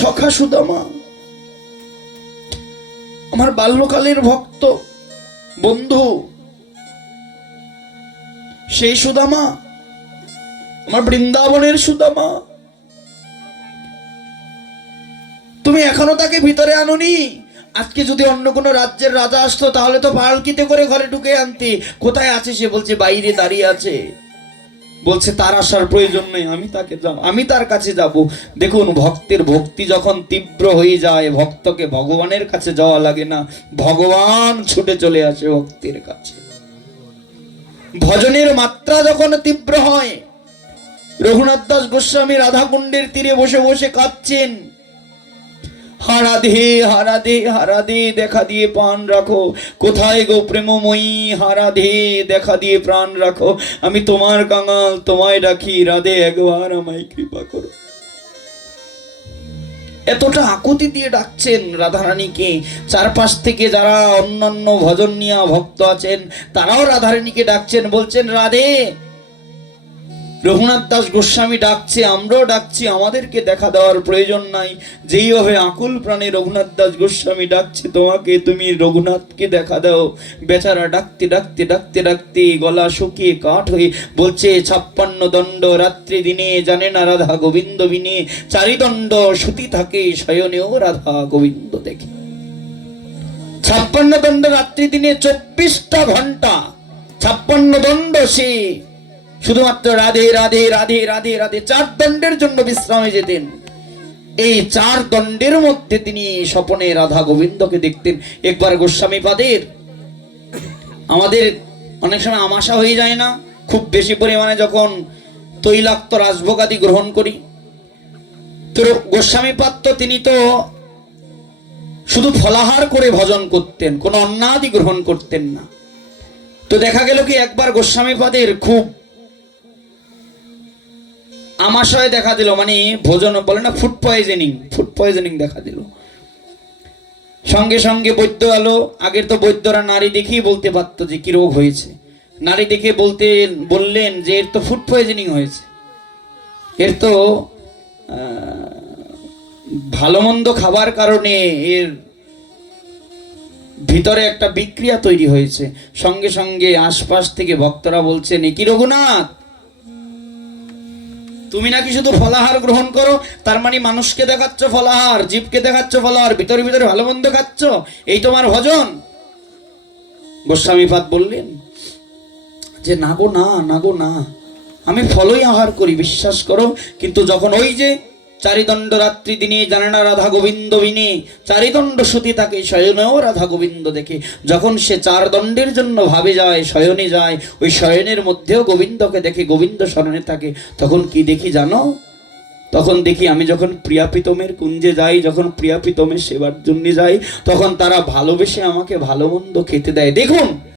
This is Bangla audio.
সখা সুদামা। আমার বাল্যকালের ভক্ত, বন্ধু, সেই সুদামা, আমার বৃন্দাবনের সুদামা। তুমি এখনও তাকে ভিতরে আনোনি? আজকে যদি অন্য কোনো রাজ্যের রাজা আসতো, তাহলে তো পালকিতে করে ঘরে ঢুকে আনতে। কোথায় আছে সে বলছে, বাইরে দাঁড়িয়ে আছে। বলছে, তার আসার প্রয়োজন নেই, আমি তাকে যাব, আমি তার কাছে যাব। দেখুন, ভক্তের ভক্তি যখন তীব্র হয়ে যায়, ভক্তকে ভগবানের কাছে যাওয়া লাগে না। ভগবান ছুটে চলে আসে ভক্তের কাছে। ভজনের মাত্রা যখন তীব্র হয়, রঘুনাথ দাস গোস্বামী রাধাকুণ্ডের তীরে বসে বসে কাঁদছেন। হারাধে হারাধে হারাধে, দেখা দিয়ে প্রাণ রাখো। কোথায় গো প্রেমময়ী? হারাধে, দেখা দিয়ে প্রাণ রাখো। আমি তোমার কাঙাল, তোমায় রাখি। রাধে, একবার আমায় কৃপা করো। এতটা আকুতি দিয়ে ডাকছেন রাধারানীকে। চারপাশ থেকে যারা অন্যান্য ভজন নিয়া ভক্ত আছেন, তারাও রাধারানীকে ডাকছেন, বলছেন, রাধে রঘুনাথ দাস গোস্বামী ডাকছে, আমরাও ডাকছি, আমাদেরকে দেখা দেওয়ার প্রয়োজন নাই। যেইভাবে আকুল প্রাণে রঘুনাথ দাস গোস্বামী ডাকছে, তোমাকে তুমি রঘুনাথকে দেখা দাও। বেচারা ডাকতে ডাকতে ডাকতে ডাকতে গলা শুকিয়ে কাঠ হয়ে বলছে, ছাপ্পান্ন দণ্ড রাত্রি দিনে জানে না রাধা গোবিন্দ বিনে। চারিদণ্ড সুতি থাকে শয়নেও রাধা গোবিন্দ দেখে। ছাপ্পান্ন দণ্ড রাত্রি দিনে চব্বিশটা ঘণ্টা। ছাপ্পান্ন দণ্ড সে শুধুমাত্র রাধে রাধে রাধে রাধে রাধে চার দণ্ডের জন্য বিশ্রামে যেতেন। এই চার দণ্ডের মধ্যে তিনি স্বপনে রাধা গোবিন্দকে দেখতেন। একবার গোস্বামী পাদের, আমাদের অনেক সময় আমাশা হয়ে যায় না, খুব বেশি পরিমাণে যখন তৈলাক্ত রাজভোগ আদি গ্রহণ করি। তো গোস্বামী পাত্র তিনি তো শুধু ফলাহার করে ভজন করতেন, কোনো অন্নাদি গ্রহণ করতেন না। তো দেখা গেল কি একবার গোস্বামী পাদের খুব আমাশয় দেখা দিল মানে ভোজন বলে না ফুড পয়জনিং ফুড পয়জনিং দেখা দিল। সঙ্গে সঙ্গে বৈদ্য আলো আগের তো বৈদ্যরা নারী দেখেই বলতে পারতো যে কি রোগ হয়েছে। নারী দেখে বলতে বললেন যে এর তো ফুড পয়জনিং হয়েছে। এর তো ভালো মন্দ খাবার কারণে এর ভিতরে একটা বিক্রিয়া তৈরি হয়েছে। সঙ্গে সঙ্গে আশপাশ থেকে ভক্তরা বলছেন, "এ কি রঘুনাথ? তুমি নাকি শুধু ফলাহার গ্রহণ করো? তার মানে মানুষকে দেখাচ্ছ ফলাহার, জীবকে দেখাচ্ছ ফলাহার, ভিতরে ভিতরে ভালো মন্দ খাচ্ছ? এই তোমার ভজন? গোস্বামীপাদ বললেন, যে না গো, না না গো, না। আমি ফলই আহার করি, বিশ্বাস করো। কিন্তু যখন ওই যে চারিদণ্ড রাত্রি দিনে জানে না রাধা গোবিন্দ বিনে। চারিদণ্ড সুতি তাকে শয়নেও রাধা গোবিন্দ দেখে। যখন সে চার দণ্ডের জন্য ভাবে যায় শয়নে যায়, ওই শয়নের মধ্যেও গোবিন্দকে দেখে, গোবিন্দ স্মরণে থাকে, তখন কি দেখি জানো? তখন দেখি আমি যখন প্রিয়াপিতমের কুঞ্জে যাই, যখন প্রিয়াপিতমের সেবার জন্য যাই, তখন তারা ভালোবেসে আমাকে ভালো মন্দ খেতে দেয়। দেখুন!